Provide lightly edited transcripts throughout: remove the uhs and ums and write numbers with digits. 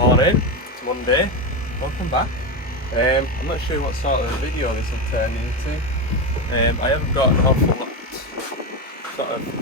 Morning, it's Monday, welcome back. I'm not sure what sort of video this will turn into. I haven't got an awful lot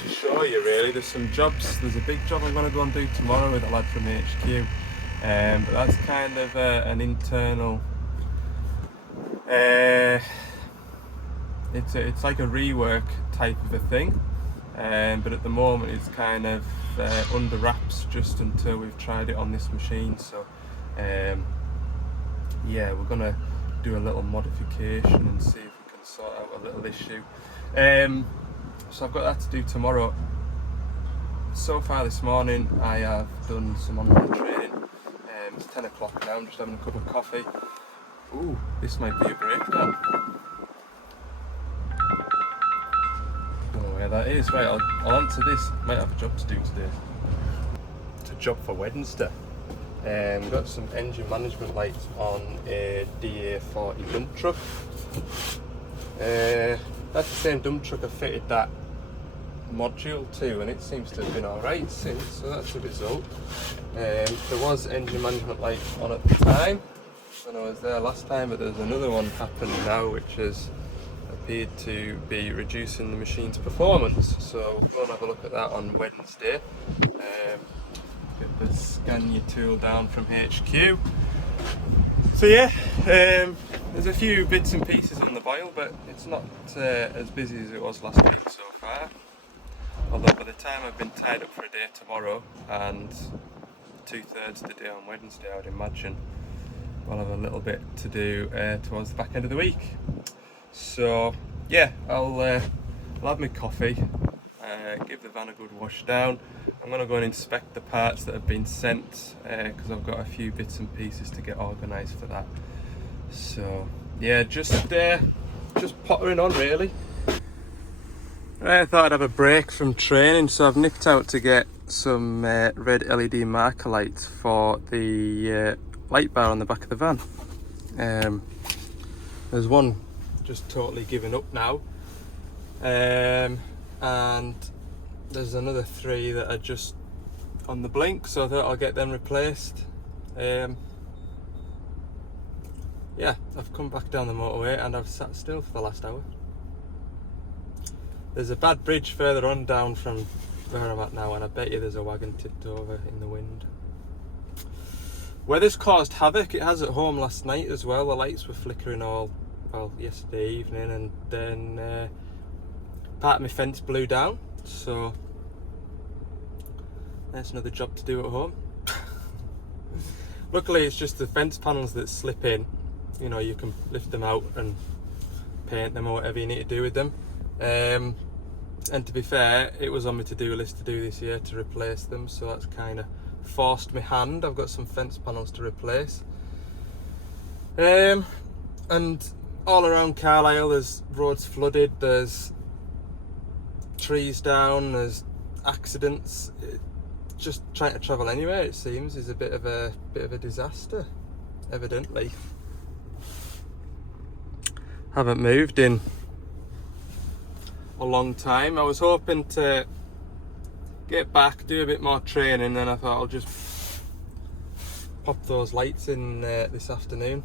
to show you really. There's a big job I'm going to go and do tomorrow with a lad from HQ. But that's kind of an internal, it's like a rework type of a thing. But at the moment it's kind of under wraps just until we've tried it on this machine. So yeah, we're gonna do a little modification and see if we can sort out a little issue. So I've got that to do tomorrow. So far this morning I have done some online training. It's 10 o'clock now, I'm just having a cup of coffee. Ooh, this might be a breakdown. Where that is. Right, I'll answer this. Might have a job to do today. It's a job for Wednesday. We've got some engine management lights on a DA40 dump truck. That's the same dump truck I fitted that module to, and it seems to have been alright since, so that's a result. There was engine management light on at the time when I was there last time, but there's another one happening now which has appeared to be reducing the machine's performance, so we'll have a look at that on Wednesday. Get the scan your tool down from HQ. So yeah, there's a few bits and pieces on the boil, but it's not as busy as it was last week so far. Although by the time I've been tied up for a day tomorrow and 2/3 the day on Wednesday, I would imagine we'll have a little bit to do towards the back end of the week. So yeah, I'll have my coffee, give the van a good wash down. I'm going to go and inspect the parts that have been sent because I've got a few bits and pieces to get organised for that. So yeah, just pottering on really. Right, I thought I'd have a break from training, so I've nipped out to get some red LED marker lights for the light bar on the back of the van. There's one just totally given up now, and there's another 3 that are just on the blink, so I thought I'll get them replaced. Yeah, I've come back down the motorway and I've sat still for the last hour. There's a bad bridge further on down from where I'm at now, and I bet you there's a wagon tipped over in the wind. Weather's caused havoc. It has at home last night as well. The lights were flickering all yesterday evening, and then part of my fence blew down, so that's another job to do at home. Luckily it's just the fence panels that slip in. You know, you can lift them out and paint them or whatever you need to do with them. And to be fair, it was on my to-do list to do this year to replace them, so that's kind of forced my hand. I've got some fence panels to replace. And all around Carlisle there's roads flooded, there's trees down, there's accidents. Just trying to travel anywhere, it seems, is a bit of a disaster, evidently. Haven't moved in a long time. I was hoping to get back, do a bit more training, then I thought I'll just pop those lights in this afternoon.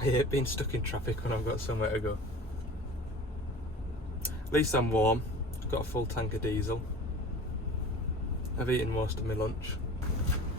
I hate being stuck in traffic when I've got somewhere to go. At least I'm warm, I've got a full tank of diesel. I've eaten most of my lunch.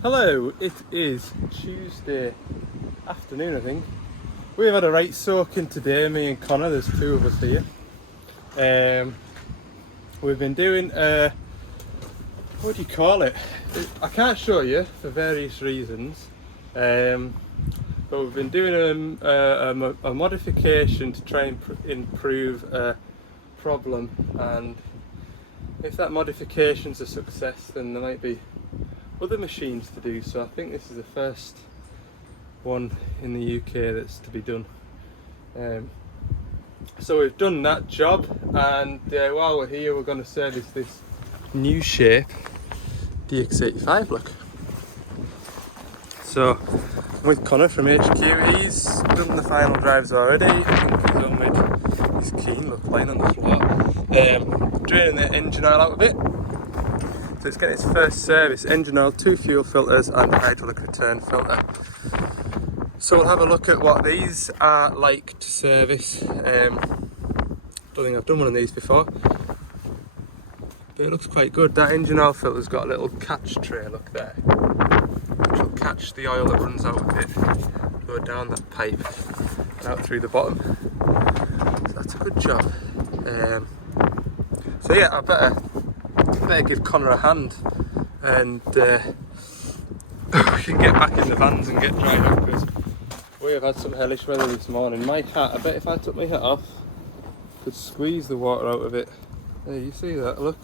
Hello, it is Tuesday afternoon, I think. We've had a right soaking today, me and Connor, there's 2 of us here. We've been doing, what do you call it? I can't show you for various reasons. But we've been doing a modification to try and improve a problem, and if that modification's a success, then there might be other machines to do. So I think this is the first one in the UK that's to be done. So we've done that job, and while we're here we're going to service this new shape DX85 look. So I'm with Connor from HQ. He's done the final drives already. I think he's on with his keen look lying on the floor. draining the engine oil out of it. So it's getting its first service: engine oil, 2 fuel filters and a hydraulic return filter. So we'll have a look at what these are like to service. Don't think I've done one of these before, but it looks quite good. That engine oil filter's got a little catch tray, look there, which will catch the oil that runs out of it, go down that pipe and out through the bottom. So that's a good job. So yeah, I better give Connor a hand, and we can get back in the vans and get dried up, because we have had some hellish weather this morning. My hat, I bet if I took my hat off, could squeeze the water out of it. There, you see that? Look.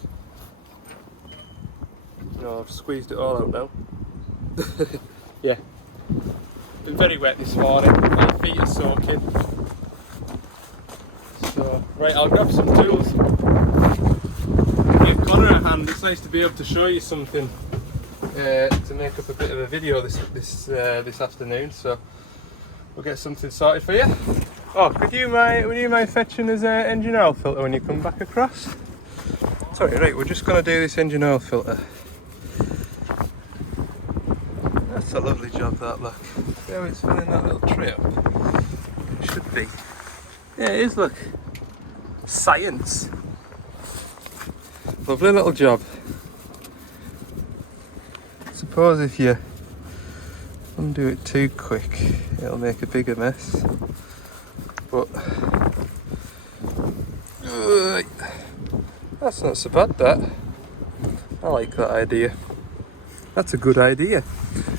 No, I've squeezed it all out now. Yeah. Been very wet this morning. My feet are soaking. So, right, I'll grab some tools. Give Connor a hand. It's nice to be able to show you something to make up a bit of a video this afternoon. So we'll get something sorted for you. Oh, would you mind fetching us an engine oil filter when you come back across? Sorry, right, we're just going to do this engine oil filter. That's a lovely job, that, look. See how it's filling that little tray up? It should be. Yeah, it is, look. Science. Lovely little job. I suppose if you undo it too quick, it'll make a bigger mess. But that's not so bad, that. I like that idea. That's a good idea.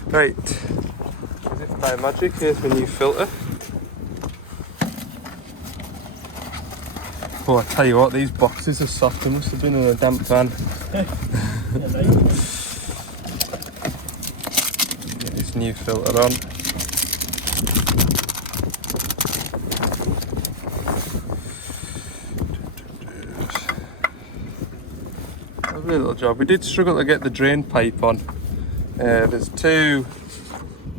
Right, as if by magic, here's my new filter. Oh, I tell you what, these boxes are soft. They must have been in a damp van. Get this new filter on. Lovely little job. We did struggle to get the drain pipe on. There's 2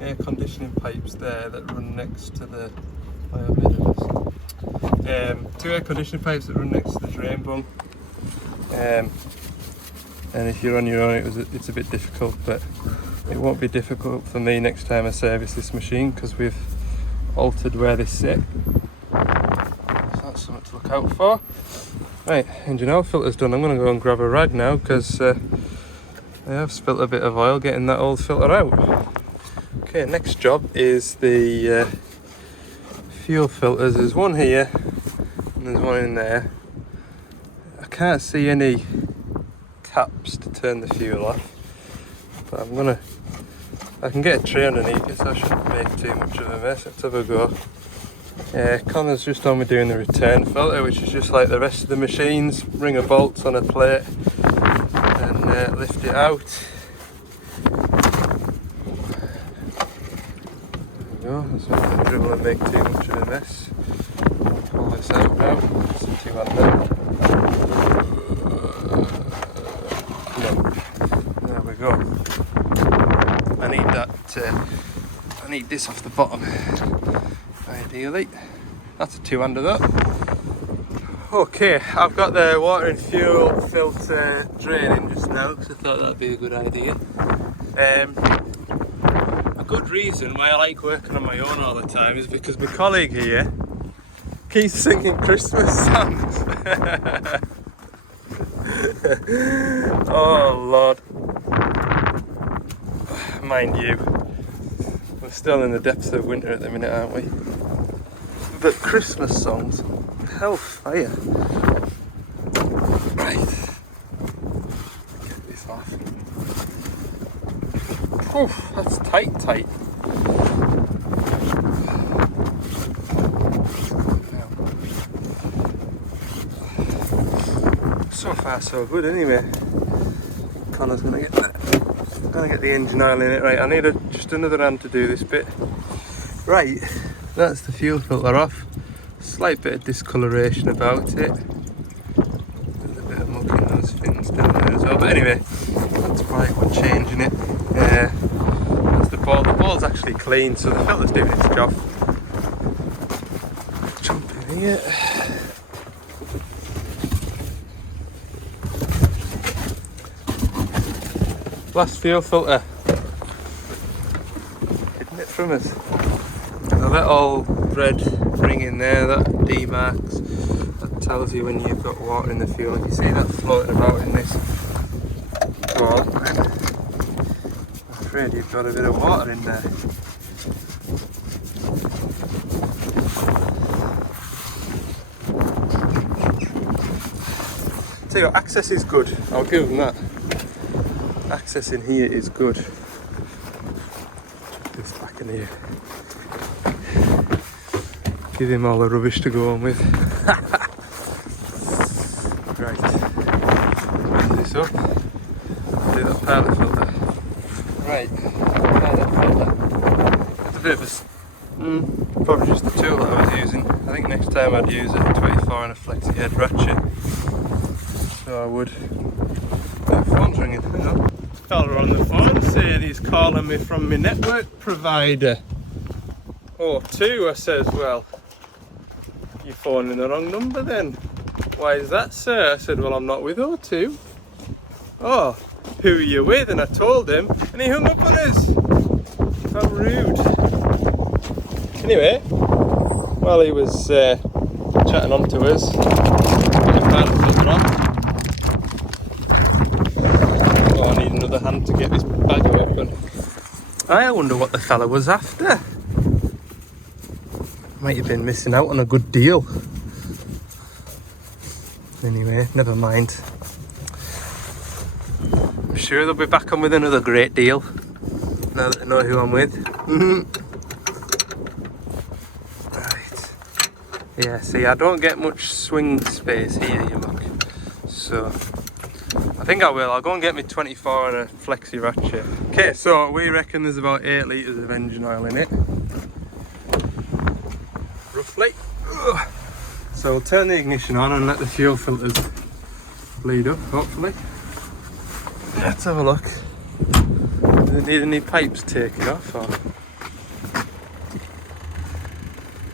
air conditioning pipes there that run next to the... 2 air conditioning pipes that run next to the drain bung. And if you're on your own, it's a bit difficult, but it won't be difficult for me next time I service this machine, because we've altered where they sit. So that's something to look out for. Right, engine oil filter's done. I'm going to go and grab a rag now, because I have spilt a bit of oil getting that old filter out. Okay, next job is the fuel filters. There's one here and there's one in there. I can't see any taps to turn the fuel off, but I can get a tray underneath it, so I shouldn't make too much of a mess. Let's have a go. Connor's just on with doing the return filter, which is just like the rest of the machines. Ring a bolt on a plate and lift it out. There we go. That's not going to dribble and make too much of a mess. Pull this out now. It's a 2-hander. No. There we go. I need that. I need this off the bottom. Ideally. That's a 2-hander though. Okay, I've got the water and fuel filter draining just now, because I thought that'd be a good idea. A good reason why I like working on my own all the time is because my colleague here keeps singing Christmas songs. Oh Lord. Mind you, we're still in the depths of winter at the minute, aren't we? But Christmas songs, hellfire. Right, get this off. Oof, that's tight. So far so good anyway. Connor's gonna get the engine oil in it. Right, I need just another hand to do this bit. Right, that's the fuel filter off. Slight bit of discoloration about it. There's a bit of muck in those fins down there as well. But anyway, that's why we're changing it. That's the ball. The ball's actually clean, so the filter's doing its job. Jump in here. last fuel filter. Hidden it from us. There's a little red ring in there that demarks, that tells you when you've got water in the fuel. You see that floating about in this ball. I'm afraid you've got a bit of water in there. So your access is good, I'll give them that. Access in here is good. Chuck this back in here. Give him all the rubbish to go on with. Right. Raise this up. Do that pilot filter. Right. Pilot filter. It's a bit of a... probably just the tool that I was using. I think next time I'd use a 24 and a flexi head ratchet. So I would. The phone's ringing. Hang on. Caller on the phone saying he's calling me from my network provider. O2, I says, well, you're phoning the wrong number then. Why is that, sir? I said, well, I'm not with O2. Oh, who are you with? And I told him, and he hung up on us. How rude. Anyway, while he was chatting on to us, put the pilot filter on. Oh, I need another hand to get this bag open. I wonder what the fella was after. Might have been missing out on a good deal. Anyway, never mind. I'm sure they'll be back on with another great deal. Now that I know who I'm with. Right. Yeah, see, I don't get much swing space here, you look. So, I think I will. I'll go and get me 24 and a flexi ratchet. Okay, so we reckon there's about 8 litres of engine oil in it. Roughly. So we'll turn the ignition on and let the fuel filters bleed up, hopefully. Let's have a look. Does it need any pipes taken off or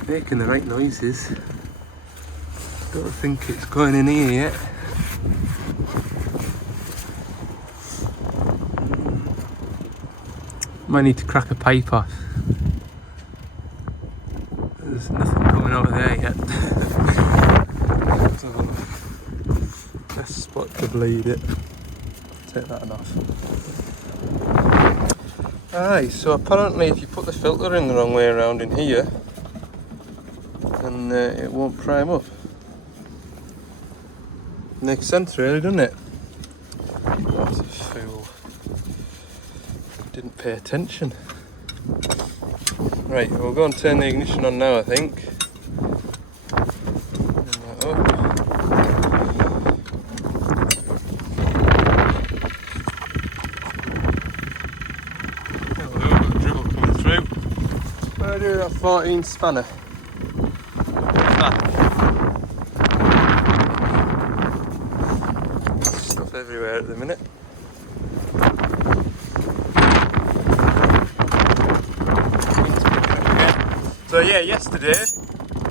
making the right noises? Don't think it's going in here yet. Might need to crack a pipe off. There's nothing coming out of there yet. Let's have a look. Best spot to bleed it. Take that off. Aye, so apparently if you put the filter in the wrong way around in here, then it won't prime up. Makes sense really, doesn't it? What a fool. Didn't pay attention. Right, we'll go and turn the ignition on now, I think. Turn that up. There we go, got dribble coming through. Where do that 14 spanner? What's that? Stuff everywhere at the minute. So yeah, yesterday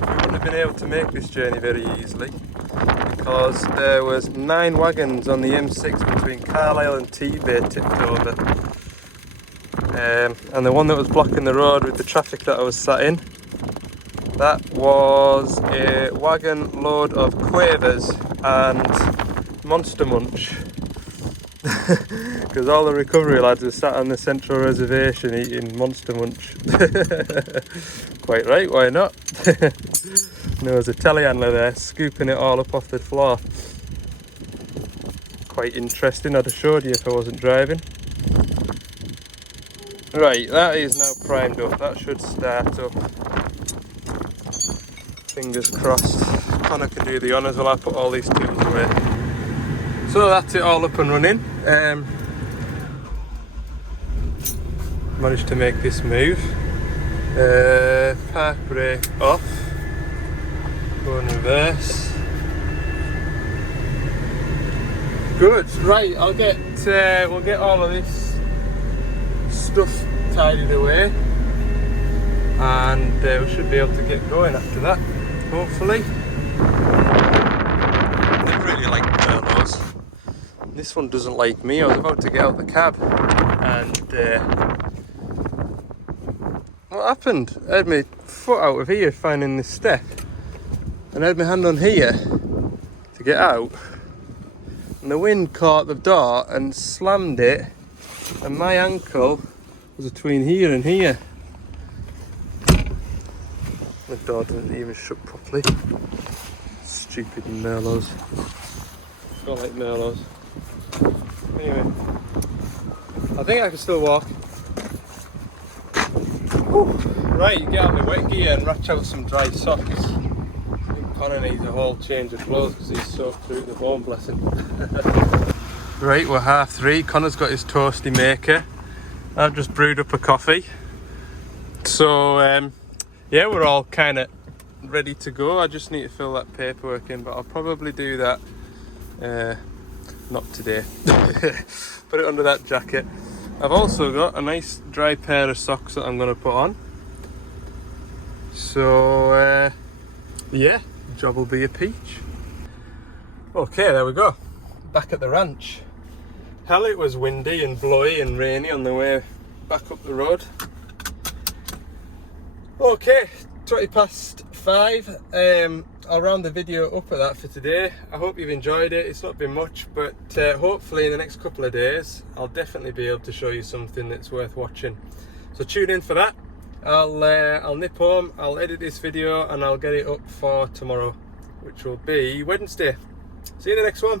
we wouldn't have been able to make this journey very easily because there was 9 wagons on the M6 between Carlisle and T-Bay tipped over. And the one that was blocking the road with the traffic that I was sat in, that was a wagon load of quavers and Monster Munch. Because all the recovery lads were sat on the central reservation eating Monster Munch. Quite right, why not? There was a telehandler there scooping it all up off the floor. Quite interesting, I'd have showed you if I wasn't driving. Right, that is now primed up, that should start up. Fingers crossed. Connor can do the honours while I put all these tools away. So that's it all up and running. Managed to make this move. Park brake off. Go in reverse. Good. Right, we'll get all of this stuff tidied away, and we should be able to get going after that. Hopefully. I really like turbos. This this one doesn't like me. I was about to get out the cab and what happened? I had my foot out of here finding this step and I had my hand on here to get out, and the wind caught the door and slammed it, and my ankle was between here and here. The door didn't even shut properly. Stupid Merlots. Got like Merlots. Anyway, I think I can still walk. Whew. Right, get out my wet gear and ratch out some dry socks. I think Connor needs a whole change of clothes because he's soaked through the bone, bless him. Right, we're 3:30. Connor's got his toasty maker. I've just brewed up a coffee. So, yeah, we're all kind of ready to go. I just need to fill that paperwork in, but I'll probably do that not today. Put it under that jacket. I've also got a nice dry pair of socks that I'm going to put on. So yeah, job will be a peach. Okay, there we go. Back at the ranch. Hell, it was windy and blowy and rainy on the way back up the road. Okay, 5:20. I'll round the video up at that for today. I hope you've enjoyed it. It's not been much, but hopefully in the next couple of days I'll definitely be able to show you something that's worth watching. So tune in for that. I'll nip home, I'll edit this video and I'll get it up for tomorrow, which will be Wednesday. See you in the next one.